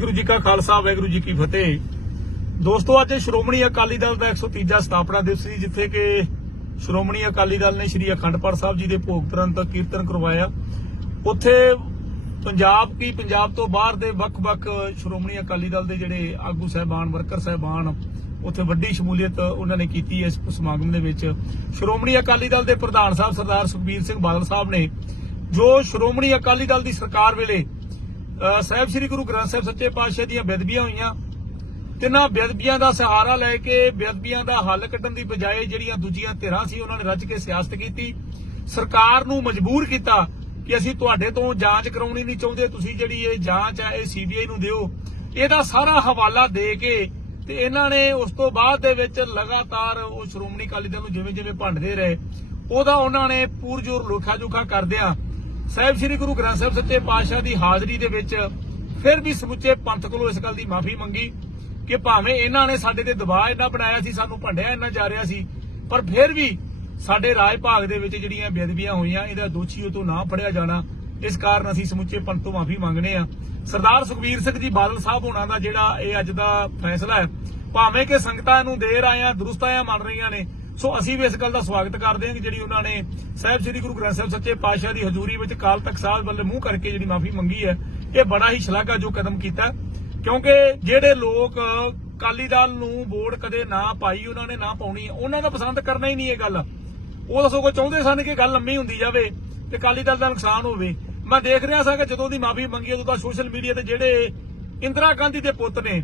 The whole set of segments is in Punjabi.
ਵਾਹਿਗੁਰੂ ਜੀ ਕਾ ਖਾਲਸਾ, ਵਾਹਿਗੁਰੂ ਜੀ ਕੀ ਫਤਿਹ। ਦੋਸਤੋ, ਅੱਜ ਸ਼੍ਰੋਮਣੀ ਅਕਾਲੀ ਦਲ ਦਾ 130 ਸਥਾਪਨਾ ਦਿਵਸ ਸੀ, ਜਿੱਥੇ ਕਿ ਸ਼੍ਰੋਮਣੀ ਅਕਾਲੀ ਦਲ ਨੇ ਸ੍ਰੀ ਅਖੰਡ ਪਾਠ ਸਾਹਿਬ ਜੀ ਦੇ ਭੋਗ ਤੁਰੰਤ ਕੀਰਤਨ ਕਰਵਾਇਆ। ਉੱਥੇ ਪੰਜਾਬ ਕੀ, ਪੰਜਾਬ ਤੋਂ ਬਾਹਰ ਦੇ ਵੱਖ-ਵੱਖ ਸ਼੍ਰੋਮਣੀ ਅਕਾਲੀ ਦਲ ਦੇ ਜਿਹੜੇ ਆਗੂ ਸਹਿਬਾਨ, ਵਰਕਰ ਸਹਿਬਾਨ, ਉੱਥੇ ਵੱਡੀ ਸ਼ਮੂਲੀਅਤ ਉਹਨਾਂ ਨੇ ਕੀਤੀ ਇਸ ਸਮਾਗਮ ਦੇ ਵਿੱਚ। ਸ਼੍ਰੋਮਣੀ ਅਕਾਲੀ ਦਲ ਦੇ ਪ੍ਰਧਾਨ ਸਾਹਿਬ ਸਰਦਾਰ ਸੁਖਬੀਰ ਸਿੰਘ ਬਾਦਲ ਸਾਹਿਬ ਨੇ ਜੋ ਸ਼੍ਰੋਮਣੀ ਅਕਾਲੀ ਦਲ ਦੀ ਸਰਕਾਰ ਵੇਲੇ ਸਾਹਿਬ ਸ੍ਰੀ ਗੁਰੂ ਗ੍ਰੰਥ ਸਾਹਿਬ ਸੱਚੇ ਪਾਤਸ਼ਾਹ ਦੀਆਂ ਬੇਦਬੀਆਂ ਹੋਈਆਂ ਤਿੰਨਾਂ ਬੇਦਬੀਆਂ ਦਾ ਸਹਾਰਾ ਲੈ ਕੇ ਬੇਦਬੀਆਂ ਦਾ ਹੱਲ ਕੱਢਣ ਦੀ ਬਜਾਏ ਜਿਹੜੀਆਂ ਦੂਜੀਆਂ ਧਿਰਾਂ ਸੀ, ਉਹਨਾਂ ਨੇ ਰੱਜ ਕੇ ਸਿਆਸਤ ਕੀਤੀ। ਸਰਕਾਰ ਨੂੰ ਮਜਬੂਰ ਕੀਤਾ ਕਿ ਅਸੀਂ ਤੁਹਾਡੇ ਤੋਂ ਜਾਂਚ ਕਰਾਉਣੀ ਨਹੀਂ ਚਾਹੁੰਦੇ, ਤੁਸੀਂ ਜਿਹੜੀ ਇਹ ਜਾਂਚ ਹੈ, ਇਹ ਸੀਬੀਆਈ ਨੂੰ ਦਿਓ। ਇਹਦਾ ਸਾਰਾ ਹਵਾਲਾ ਦੇ ਕੇ ਤੇ ਇਹਨਾਂ ਨੇ ਉਸ ਤੋਂ ਬਾਅਦ ਦੇ ਵਿੱਚ ਲਗਾਤਾਰ ਉਹ ਸ਼੍ਰੋਮਣੀ ਅਕਾਲੀ ਦਲ ਨੂੰ ਜਿਵੇਂ ਜਿਵੇਂ ਭੰਡਦੇ ਰਹੇ, ਉਹਦਾ ਉਹਨਾਂ ਨੇ ਪੂਰਜੋਰ ਲੋਖਾ ਜੋਖਾ ਕਰਦਿਆਂ ਸਾਹਿਬ ਸ੍ਰੀ ਗੁਰੂ ਗ੍ਰੰਥ ਸਾਹਿਬ ਸੱਚੇ ਪਾਤਸ਼ਾਹ ਦੀ ਹਾਜ਼ਰੀ ਦੇ ਵਿੱਚ ਫਿਰ ਵੀ ਸਮੁੱਚੇ ਪੰਥ ਕੋਲੋਂ ਇਸ ਗੱਲ ਦੀ ਮਾਫੀ ਮੰਗੀ ਕਿ ਭਾਵੇਂ ਇਹਨਾਂ ਨੇ ਸਾਡੇ ਤੇ ਦਬਾਅ ਇੰਨਾ ਬਣਾਇਆ ਸੀ, ਸਾਨੂੰ ਭੰਡਿਆ ਇੰਨਾ ਜਾ ਰਿਹਾ ਸੀ, ਪਰ ਫਿਰ ਵੀ ਸਾਡੇ ਰਾਜ ਭਾਗ ਦੇ ਵਿੱਚ ਜਿਹੜੀਆਂ ਬੇਅਦਬੀਆਂ ਹੋਈਆਂ, ਇਹਦਾ ਦੋਸ਼ੀ ਉਹ ਤੋਂ ਨਾ ਫੜਿਆ ਜਾਣਾ, ਇਸ ਕਾਰਨ ਅਸੀਂ ਸਮੁੱਚੇ ਪੰਥ ਤੋਂ ਮਾਫੀ ਮੰਗਨੇ ਆ ਸਰਦਾਰ ਸੁਖਬੀਰ ਸਿੰਘ ਜੀ ਬਾਦਲ ਸਾਹਿਬ ਹੋਣਾ ਦਾ ਜਿਹੜਾ ਇਹ ਅੱਜ ਦਾ ਫੈਸਲਾ ਹੈ, ਭਾਵੇਂ ਕਿ ਸੰਗਤਾਂ ਨੂੰ ਦੇਰ ਆਇਆਂ ਦਰੁਸਤ ਆਇਆਂ ਮੰਨ ਰਹੀਆਂ ਨੇ ਸੋ ਅਸੀਂ ਵੀ ਇਸ ਗੱਲ ਦਾ ਸਵਾਗਤ ਕਰਦੇ ਹਾਂ ਕਿ ਜਿਹੜੀ ਉਹਨਾਂ ਨੇ ਸਾਹਿਬ ਸ੍ਰੀ ਗੁਰੂ ਗ੍ਰੰਥ ਸਾਹਿਬ ਸੱਚੇ ਪਾਤਸ਼ਾਹ ਦੀ ਹਜ਼ੂਰੀ ਵਿੱਚ ਕਾਲ ਤਖਤ ਸਾਹਿਬ ਵੱਲ ਮੂੰਹ ਕਰਕੇ ਜਿਹੜੀ ਮਾਫੀ ਮੰਗੀ ਹੈ ਇਹ ਬੜਾ ਹੀ ਸ਼ਲਾਘਾ ਕਦਮ ਕੀਤਾ। ਕਿਉਂਕਿ ਜਿਹੜੇ ਲੋਕ ਕਾਲੀ ਦਲ ਨੂੰ ਵੋਟ ਕਦੇ ਨਾ ਪਾਈ ਉਹਨਾਂ ਨੇ ਨਾ ਪਾਉਣੀ ਹੈ, ਉਹਨਾਂ ਦਾ ਪਸੰਦ ਕਰਨਾ ਹੀ ਨਹੀਂ ਇਹ ਗੱਲ। ਉਹ ਤਾਂ ਸਗੋਂ ਚਾਹੁੰਦੇ ਸਨ ਕਿ ਗੱਲ ਲੰਮੀ ਹੁੰਦੀ ਜਾਵੇ ਤੇ ਕਾਲੀ ਦਲ ਦਾ ਨੁਕਸਾਨ ਹੋਵੇ। ਮੈਂ ਦੇਖ ਰਿਹਾ ਸਾਂ ਕਿ ਜਦੋਂ ਦੀ ਮਾਫੀ ਮੰਗੀ ਉਦੋਂ ਤਾਂ ਸੋਸ਼ਲ ਮੀਡੀਆ ਤੇ ਜਿਹੜੇ ਇੰਦਰਾ ਗਾਂਧੀ ਦੇ ਪੁੱਤ ਨੇ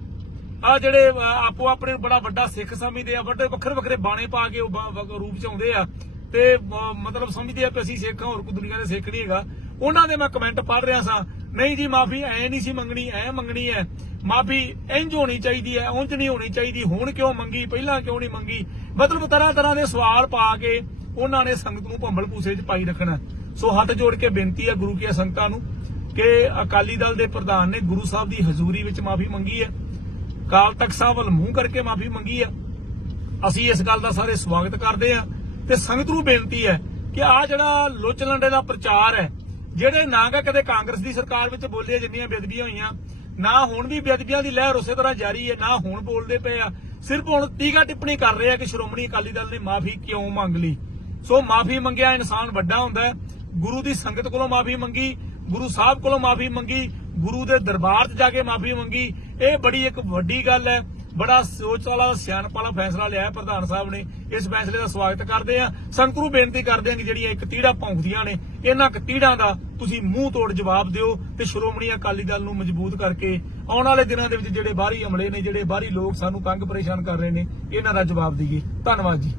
ਆ ਜਿਹੜੇ ਆਪੋ ਆਪਣੇ ਨੂੰ ਬੜਾ ਵੱਡਾ ਸਿੱਖ ਸਮਝਦੇ ਆ, ਵੱਡੇ ਵੱਖਰੇ ਵੱਖਰੇ ਬਾਣੇ ਪਾ ਕੇ ਉਹ ਰੂਪ ਚ ਆਉਂਦੇ ਆ। ਤੇ ਮਤਲਬ ਸਮਝਦੇ ਆ ਕਿ ਅਸੀਂ ਸਿੱਖ ਹਾਂ, ਹੋਰ ਕੋਈ ਦੁਨੀਆ ਦੇ ਸਿੱਖ ਨਹੀਂ ਹੈਗਾ। ਉਹਨਾਂ ਦੇ ਮੈਂ ਕਮੈਂਟ ਪੜ ਰਿਹਾ ਸਾਂ। ਨਹੀਂ ਜੀ, ਮਾਫੀ, ਐ ਨਹੀਂ ਸੀ ਮੰਗਣੀ, ਐ ਮੰਗਣੀ ਐ। ਮਾਫੀ ਇੰਜ ਹੋਣੀ ਚਾਹੀਦੀ ਐ, ਉਂਝ ਨਹੀਂ ਹੋਣੀ ਚਾਹੀਦੀ। ਹੁਣ ਕਿਉਂ ਮੰਗੀ, ਪਹਿਲਾਂ ਕਿਉਂ ਨਹੀਂ ਮੰਗੀ? ਮਤਲਬ ਤਰ੍ਹਾਂ ਤਰ੍ਹਾਂ ਦੇ ਸਵਾਲ ਪਾ ਕੇ ਉਹਨਾਂ ਨੇ ਸੰਗਤ ਨੂੰ ਭੰਬਲ ਪੂਸੇ 'ਚ ਪਾਈ ਰੱਖਣਾ। ਸੋ ਹੱਥ ਜੋੜ ਕੇ ਬੇਨਤੀ ਹੈ ਗੁਰੂ ਕੀ ਸੰਗਤਾਂ ਨੂੰ ਕਿ ਅਕਾਲੀ ਦਲ ਦੇ ਪ੍ਰਧਾਨ ਨੇ ਗੁਰੂ ਸਾਹਿਬ ਦੀ ਹਜ਼ੂਰੀ ਵਿੱਚ ਮਾਫੀ ਮੰਗੀ ਹੈ ਕਾਲ ਤਖਤ ਸਾਹਿਬ ਵੱਲ ਮੂੰਹ ਕਰਕੇ ਮਾਫੀ ਮੰਗੀ ਆ। ਅਸੀਂ ਇਸ ਗੱਲ ਦਾ ਸਾਰੇ ਸਵਾਗਤ ਕਰਦੇ ਆ ਤੇ ਸੰਗਤ ਨੂੰ ਬੇਨਤੀ ਹੈ ਕਿ ਆ ਜਿਹੜਾ ਲੁੱਚ ਲੰਡੇ ਦਾ ਪ੍ਰਚਾਰ ਹੈ, ਜਿਹੜੇ ਨਾ ਕਦੇ ਕਾਂਗਰਸ ਦੀ ਸਰਕਾਰ ਵਿੱਚ ਬੋਲੇ ਜਿੰਨੀਆਂ ਬੇਦਬੀਆਂ ਹੋਈਆਂ, ਨਾ ਹੁਣ ਵੀ ਬੇਦਬੀਆਂ ਦੀ ਲਹਿਰ ਉਸੇ ਤਰ੍ਹਾਂ ਜਾਰੀ ਹੈ, ਨਾ ਹੁਣ ਬੋਲਦੇ ਪਏ ਆ। ਸਿਰਫ ਹੁਣ ਟੀਕਾ ਟਿੱਪਣੀ ਕਰ ਰਹੇ ਆ ਕਿ ਸ਼੍ਰੋਮਣੀ ਅਕਾਲੀ ਦਲ ਨੇ ਮਾਫੀ ਕਿਉਂ ਮੰਗ ਲਈ। ਸੋ ਮਾਫੀ ਮੰਗਿਆ ਇਨਸਾਨ ਵੱਡਾ ਹੁੰਦਾ ਗੁਰੂ ਦੀ ਸੰਗਤ ਕੋਲੋਂ ਮਾਫੀ ਮੰਗੀ, ਗੁਰੂ ਸਾਹਿਬ ਕੋਲੋਂ ਮਾਫੀ ਮੰਗੀ, ਗੁਰੂ ਦੇ ਦਰਬਾਰ 'ਚ ਜਾ ਕੇ ਮਾਫੀ ਮੰਗੀ ਇਹ ਬੜੀ ਇੱਕ ਵੱਡੀ ਗੱਲ ਹੈ। ਬੜਾ ਸੋਚ ਵਾਲਾ, ਸਿਆਣਪ ਵਾਲਾ ਫੈਸਲਾ ਲਿਆ ਪ੍ਰਧਾਨ ਸਾਹਿਬ ਨੇ। ਇਸ ਫੈਸਲੇ ਦਾ ਸਵਾਗਤ ਕਰਦੇ ਆ ਸੰਗਤ ਨੂੰ ਬੇਨਤੀ ਕਰਦੇ ਆ ਕਿ ਜਿਹੜੀਆਂ ਇੱਕ ਤੀੜਾ ਭੌਂਕਦੀਆਂ ਨੇ, ਇਹਨਾਂ ਕ ਤੀੜਾਂ ਦਾ ਤੁਸੀਂ ਮੂੰਹ ਤੋੜ ਜਵਾਬ ਦਿਓ ਤੇ ਸ਼੍ਰੋਮਣੀ ਅਕਾਲੀ ਦਲ ਨੂੰ ਮਜ਼ਬੂਤ ਕਰਕੇ ਆਉਣ ਵਾਲੇ ਦਿਨਾਂ ਦੇ ਵਿੱਚ ਜਿਹੜੇ ਬਾਹਰੀ ਹਮਲੇ ਨੇ, ਜਿਹੜੇ ਬਾਹਰੀ ਲੋਕ ਸਾਨੂੰ ਤੰਗ ਪਰੇਸ਼ਾਨ ਕਰ ਰਹੇ ਨੇ, ਇਹਨਾਂ ਦਾ ਜਵਾਬ ਦਈਏ। ਧੰਨਵਾਦ ਜੀ।